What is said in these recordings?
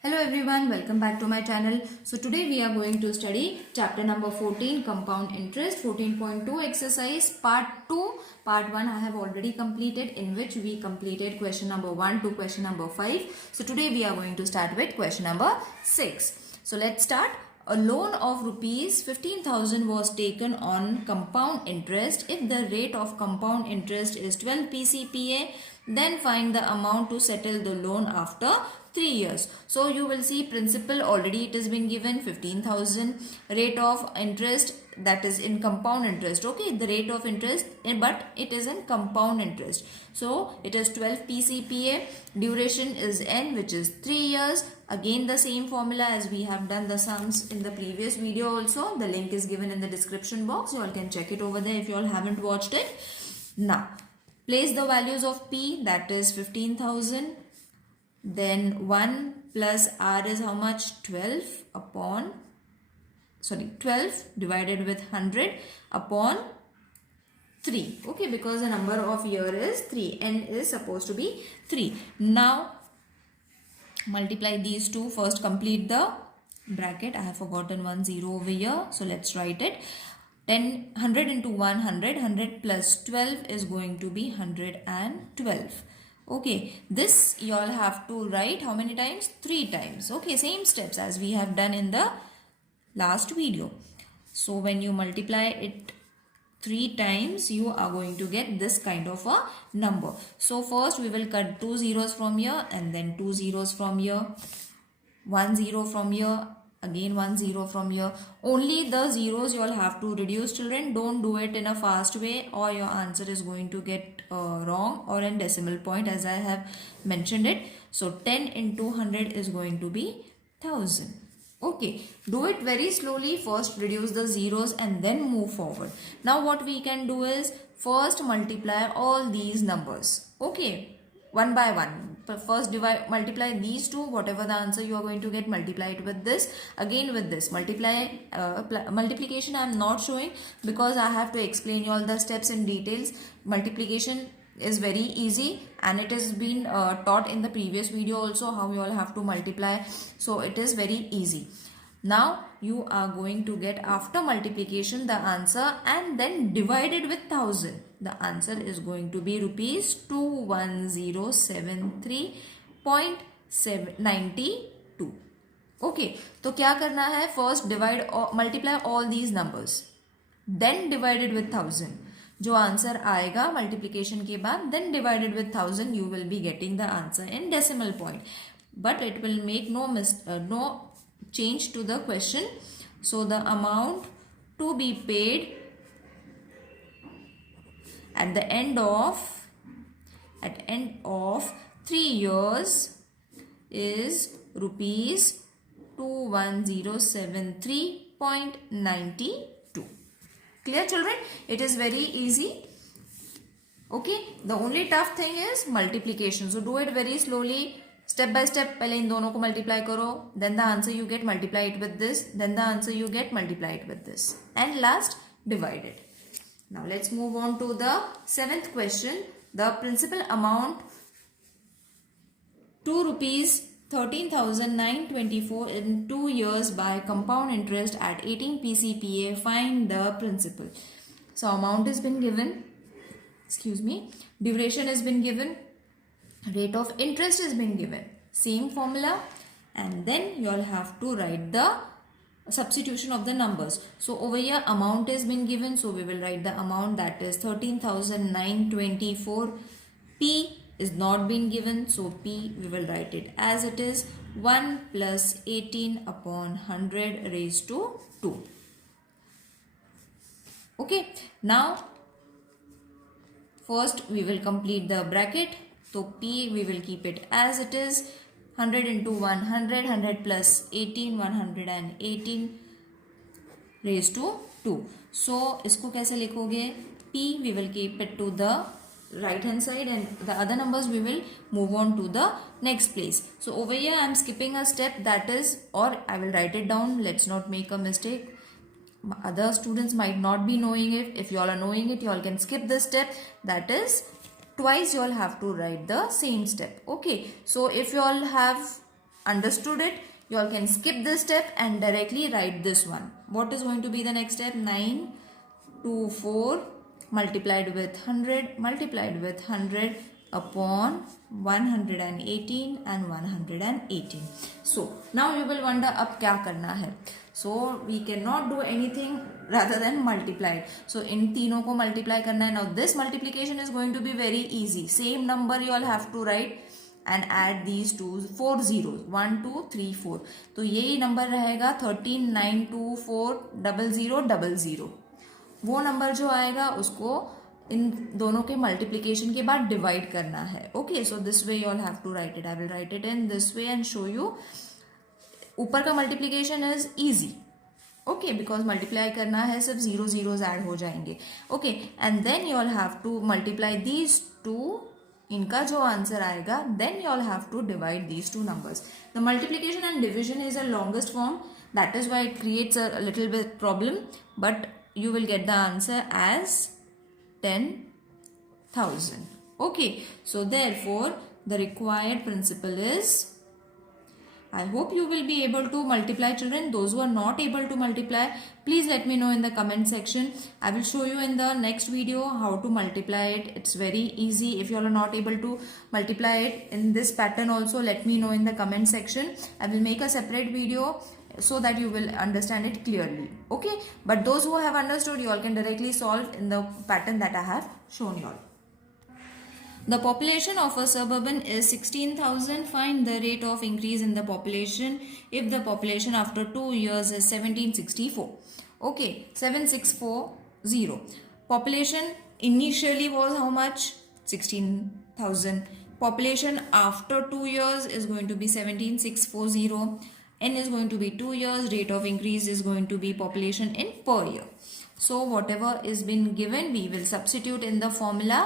Hello everyone, welcome back to my channel. So today we are going to study chapter number 14, compound interest, 14.2 exercise part 2. Part 1 I have already completed, in which we completed question number 1 to question number 5. So today we are going to start with question number 6. So let's start. A loan of rupees 15,000 was taken on compound interest. If the rate of compound interest is 12 PCPA, then find the amount to settle the loan after 3 years. So you will see principal already it has been given 15,000, rate of interest that is in compound interest. Okay, the rate of interest, but it is in compound interest. So it is 12 PCPA, duration is N, which is 3 years. Again the same formula as we have done the sums in the previous video also. The link is given in the description box. You all can check it over there if you all haven't watched it. Now, place the values of P, that is 15,000. Then 1 plus R is how much? 12 divided with 100 upon 3. Okay, because the number of year is 3. N is supposed to be 3. Now, multiply these two. First complete the bracket. I have forgotten one 0 over here. So let's write it. 100 into 100 plus 12 is going to be 112. Okay, this you all have to write how many times? 3 times. Okay, same steps as we have done in the last video. So when you multiply it 3 times, you are going to get this kind of a number. So first we will cut 2 zeros from here and then 2 zeros from here, 1 0 from here, again 1 0 from here. Only the zeros you all have to reduce, children. Don't do it in a fast way or your answer is going to get wrong or in decimal point as I have mentioned it. So 10 into 100 is going to be 1000. Okay, do it very slowly. First reduce the zeros and then move forward. Now what we can do is first multiply all these numbers. Okay, one by one. First multiply these two, whatever the answer you are going to get, multiply it with this, again with this. Multiplication I am not showing because I have to explain you all the steps in details. Multiplication is very easy and it has been taught in the previous video also how you all have to multiply. So it is very easy. Now you are going to get after multiplication the answer and then divided with 1000. The answer is going to be rupees 21073.92. Okay, तो क्या करना है? First divide or multiply all these numbers, then divided with 1000. जो answer आएगा multiplication के बाद then divided with 1000, you will be getting the answer in decimal point, but it will make no change to the question. So the amount to be paid at the end of 3 years is rupees 21073.92. Clear, children? It is very easy. Okay, the only tough thing is multiplication. So do it very slowly, step by step. पहले इन दोनों को multiply करो, then the answer you get, multiply it with this, then the answer you get, multiply it with this, and last divide it. Now let's move on to the 7th question. The principal amount to rupees 13,924 in 2 years by compound interest at 18 PCPA. Find the principal. So amount has been given, duration has been given, rate of interest has been given, same formula, and then you all have to write the substitution of the numbers. So over here amount has been given, so we will write the amount, that is 13,924. P is not been given, so P we will write it as it is, 1 plus 18 upon 100 raised to 2. Okay, now first we will complete the bracket. So P we will keep it as it is, 100 into 100 plus 18, 118 raised to 2. So इसको कैसे लिखोगे? P we will keep it to the right hand side and the other numbers we will move on to the next place. So over here I am skipping a step, that is, or I will write it down. Let's not make a mistake. Other students might not be knowing it. If you all are knowing it, you all can skip this step. That is, twice you all have to write the same step. Okay, so if you all have understood it, you all can skip this step and directly write this one. What is going to be the next step? 924 multiplied with 100 multiplied with 100 upon 118 and 118. So now you will wonder अब क्या करना है. So we cannot do anything rather than multiply. So इन तीनों को multiply करना है. Now this multiplication is going to be very easy. Same number you all have to write and add these two 4 zeros 1 2 3 4. तो यही number रहेगा 1392400000. वो number जो आएगा उसको इन दोनों के मल्टीप्लीकेशन के बाद डिवाइड करना है. Okay, so this way you all have to write it. I will write it in this way and show you. ऊपर का multiplication is easy. Okay, because multiply करना है, सिर्फ जीरो जीरोज ऐड हो जाएंगे. Okay, and then you all have to multiply these two. इनका जो answer आएगा then you all have to divide these two numbers. The multiplication and division is a longest form. That is why it creates a little bit problem, but you will get the answer as 10,000. Okay, so therefore the required principle is, I hope you will be able to multiply, children. Those who are not able to multiply, please let me know in the comment section. I will show you in the next video how to multiply it. It's very easy. If you all are not able to multiply it in this pattern also, let me know in the comment section. I will make a separate video so that you will understand it clearly. Okay, but those who have understood, you all can directly solve in the pattern that I have shown you all. The population of a suburban is 16,000. Find the rate of increase in the population if the population after 2 years is 1764. Okay, 7640. Population initially was how much? 16,000. Population after 2 years is going to be 17,640. N is going to be 2 years. Rate of increase is going to be population in per year. So whatever is been given, we will substitute in the formula,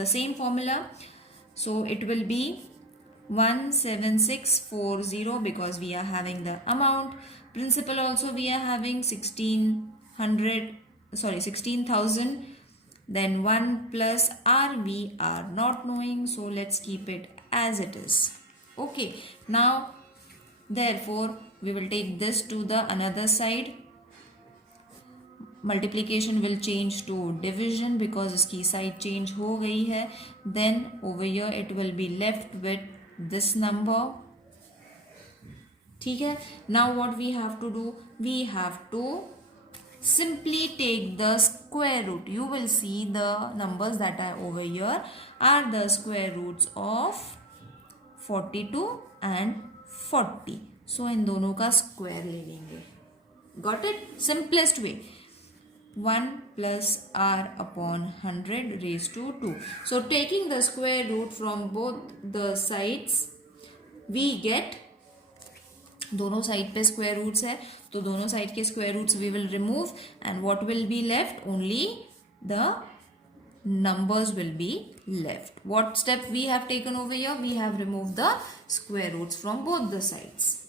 the same formula. So it will be 17640 because we are having the amount. Principal also we are having 16,000. Then 1 plus R we are not knowing. So let's keep it as it is. Okay. Now therefore we will take this to the another side. Multiplication will change to division because इसकी side change हो गई है. Then over here it will be left with this number. ठीक है. Now what we have to do? We have to simply take the square root. You will see the numbers that are over here are the square roots of 42 and 40. So इन दोनों का square ले लेंगे. Got it? Simplest way. 1 plus r upon 100 raised to 2. So taking the square root from both the sides, we get, दोनों side पे square roots है तो दोनों side के square roots we will remove and what will be left? Only the numbers will be left. What step we have taken over here? We have removed the square roots from both the sides.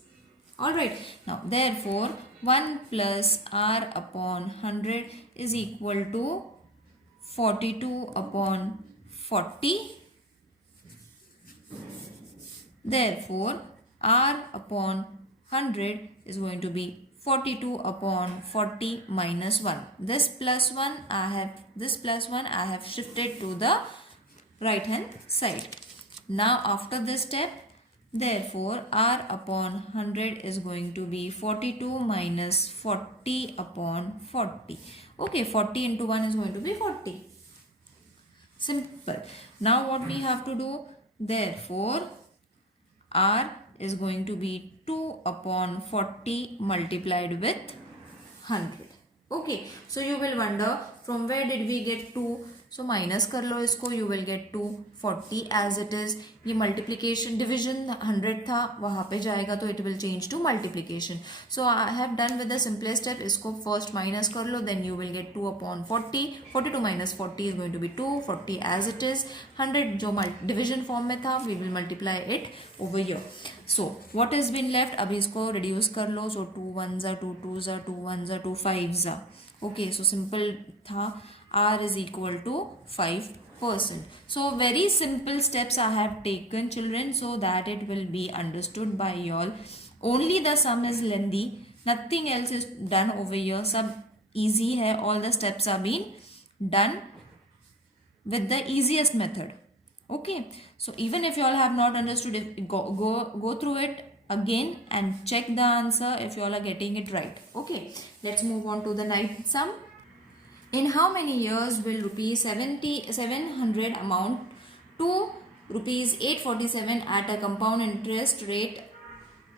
Alright, now therefore 1 plus r upon 100 is equal to 42 upon 40. Therefore r upon 100 is going to be 42 upon 40 minus 1. This plus 1 I have shifted to the right hand side. Now after this step, therefore r upon 100 is going to be 42 minus 40 upon 40. Okay, 40 into 1 is going to be 40. Simple. Now what we have to do? Therefore r is going to be 2 upon 40 multiplied with 100. Okay, so you will wonder from where did we get 2? So minus कर लो इसको, you will get 240 as it is. ये multiplication division 100 था, वहाँ पे जाएगा तो it will change to multiplication. So I have done with the simplest step. इसको first minus कर लो, then you will get 2 upon 40. 42 minus 40 is going to be 2. 40 as it is. 100 जो division form में था, we will multiply it over here. So what has been left? अभी इसको reduce कर लो. So 2 1s are 2 2s are 2 1s are 2 5s are. Okay, so simple था. R is equal to 5 percent. So very simple steps I have taken, children, so that it will be understood by y'all. Only the sum is lengthy, nothing else is done over here. Sub easy hai, all the steps are being done with the easiest method. Okay, so even if you all have not understood it, go through it again and check the answer if you all are getting it right. Okay, let's move on to the ninth sum. In how many years will rupees 700 amount to rupees 847 at a compound interest rate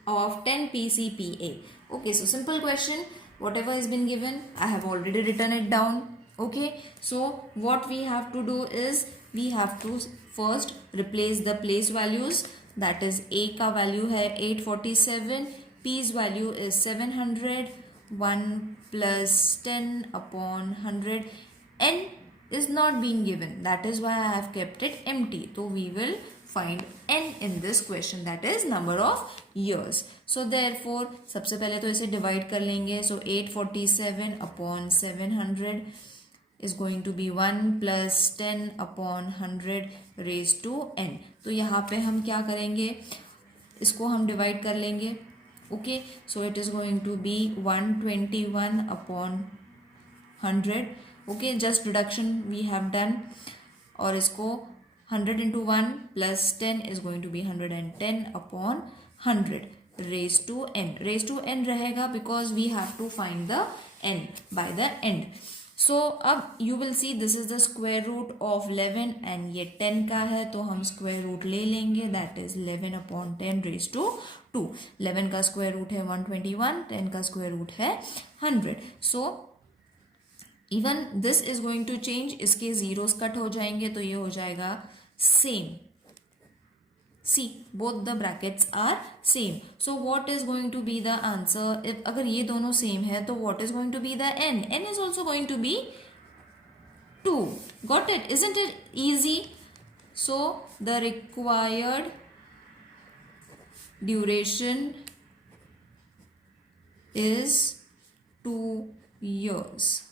of 10 PCPA? Okay, so simple question. Whatever has been given, I have already written it down. Okay, so what we have to do is we have to first replace the place values. That is, A का value है 847, P's value is 700, 1 plus 10 upon 100. N is not being given, that is why I have kept it empty. So we will find n in this question, that is number of years. So therefore सबसे पहले तो इसे divide कर लेंगे. So 847 upon 700 is going to be 1 plus 10 upon 100 raised to n. तो यहाँ पे हम क्या करेंगे, इसको हम divide कर लेंगे. Okay, so it is going to be 121 upon 100. Okay, just reduction we have done. और इसको 100 into 1 plus 10 is going to be 110 upon 100 raised to n. Raised to n रहेगा because we have to find the n by the end. So अब you will see this is the square root of 11 and ये 10 का है तो हम square root ले लेंगे, that is 11 upon 10 raised to 2. 11 का square root है 121, 10 का square root है 100. So even this is going to change, इसके zeros cut हो जाएंगे तो ये हो जाएगा same. See, both the brackets are same. So what is going to be the answer? If अगर ये दोनों same है तो what is going to be the n? N is also going to be 2. Got it? Isn't it easy? So the required duration is 2 years.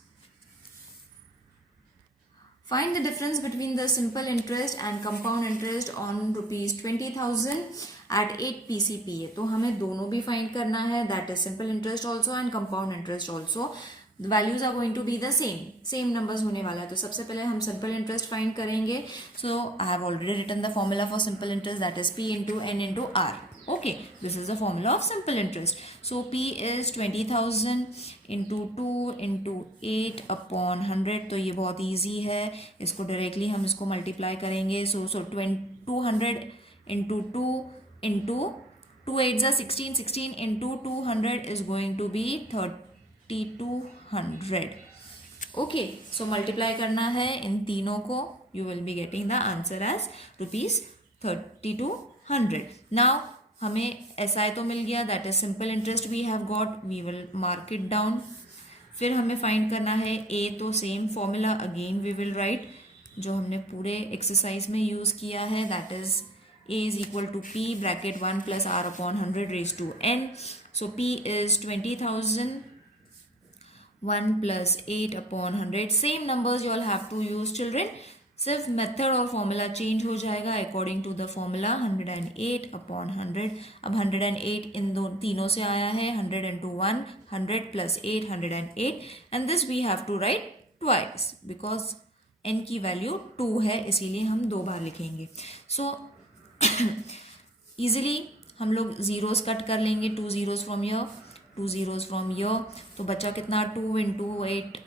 Find the difference between the simple interest and compound interest on rupees 20,000 at 8 PCPA. तो हमें दोनों भी find करना है, that is simple interest also and compound interest also. The values are going to be the same numbers होने वाला है. तो सबसे पहले हम simple interest find करेंगे. So I have already written the formula for simple interest, that is P into N into R. Okay, this is the formula of simple interest. So P is 20,000 into 2 into 8 upon 100. तो ये बहुत easy है, इसको directly हम इसको multiply करेंगे. So 200 into 2 into 2 8s are 16. 16 into 200 is going to be 3200. Okay, so multiply करना है इन तीनों को. You will be getting the answer as rupees 3200. Now हमें SI तो मिल गया, that is simple interest we have got, we will mark it down. फिर हमें find करना है A, तो same formula again we will write जो हमने पूरे exercise में use किया है, that is A is equal to P bracket 1 plus R upon 100 raised to N. So P is 20,000, 1 plus 8 upon 100. Same numbers you all have to use, children. सिर्फ method और formula change हो जाएगा according to the formula. 108 upon 100. अब 108 इन तीनों से आया है. 100 into 1, 100 plus 8, 108. And this we have to write twice because n की वैल्यू 2 है, इसीलिए हम 2 बार लिखेंगे. सो इजीली हम लोग जीरोस कट कर लेंगे. 2 zeros from here, 2 zeros from here. तो बचा कितना? 2 into 8,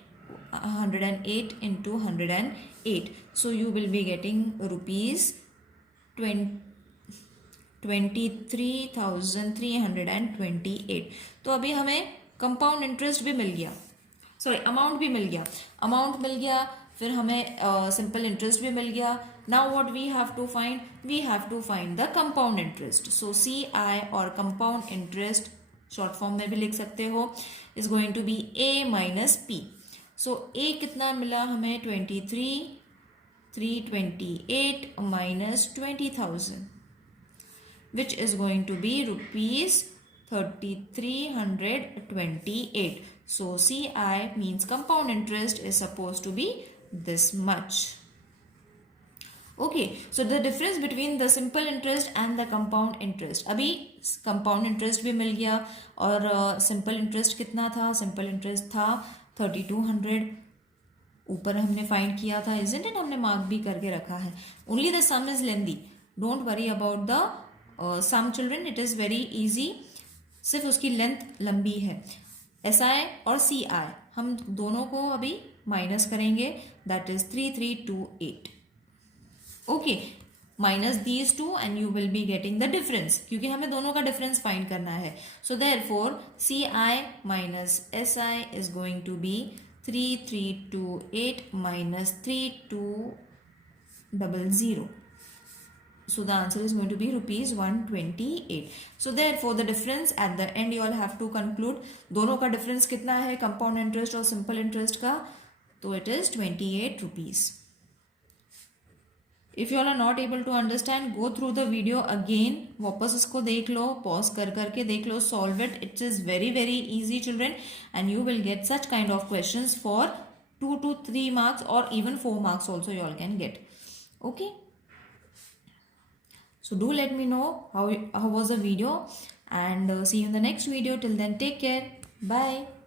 108 into 108. So you will be getting rupees 23,328. तो अभी हमें कंपाउंड इंटरेस्ट भी मिल गया, सॉरी अमाउंट भी मिल गया. अमाउंट मिल गया, फिर हमें सिंपल इंटरेस्ट भी मिल गया. Now what we have to find? We have to find the compound interest. So CI और कंपाउंड इंटरेस्ट शॉर्ट फॉर्म में भी लिख सकते हो, is going to be A minus P. So A कितना मिला हमें? 23,328 minus 20,000, which is going to be rupees 3,328. So CI means compound interest is supposed to be this much. Okay, so the difference between the simple interest and the compound interest. अभी compound interest भी मिल गया और simple interest कितना था? Simple interest था 3200. ऊपर हमने फाइंड किया था, इजंट इट? हमने मार्क भी करके रखा है. Only the sum is lengthy. Don't worry about the sum children, it is very easy. सिर्फ उसकी लेंथ लंबी है. SI और CI हम दोनों को अभी माइनस करेंगे. That is 3328. Okay, minus these two and you will be getting the difference, क्योंकि हमें दोनों का डिफरेंस फाइंड करना है. So therefore CI minus SI is going to be 3328 minus 3200. So the answer is going to be rupees 128. So therefore the difference at the end you all have to conclude. दोनों का difference कितना है compound interest और simple interest का? तो it is 28 rupees. If you all are not able to understand, go through the video again. वापस इसको देख लो, pause कर करके देख लो, solve it. It is very very easy children, and you will get such kind of questions for 2 to 3 marks or even 4 marks also you all can get. Okay. So do let me know how was the video, and see you in the next video. Till then, take care. Bye.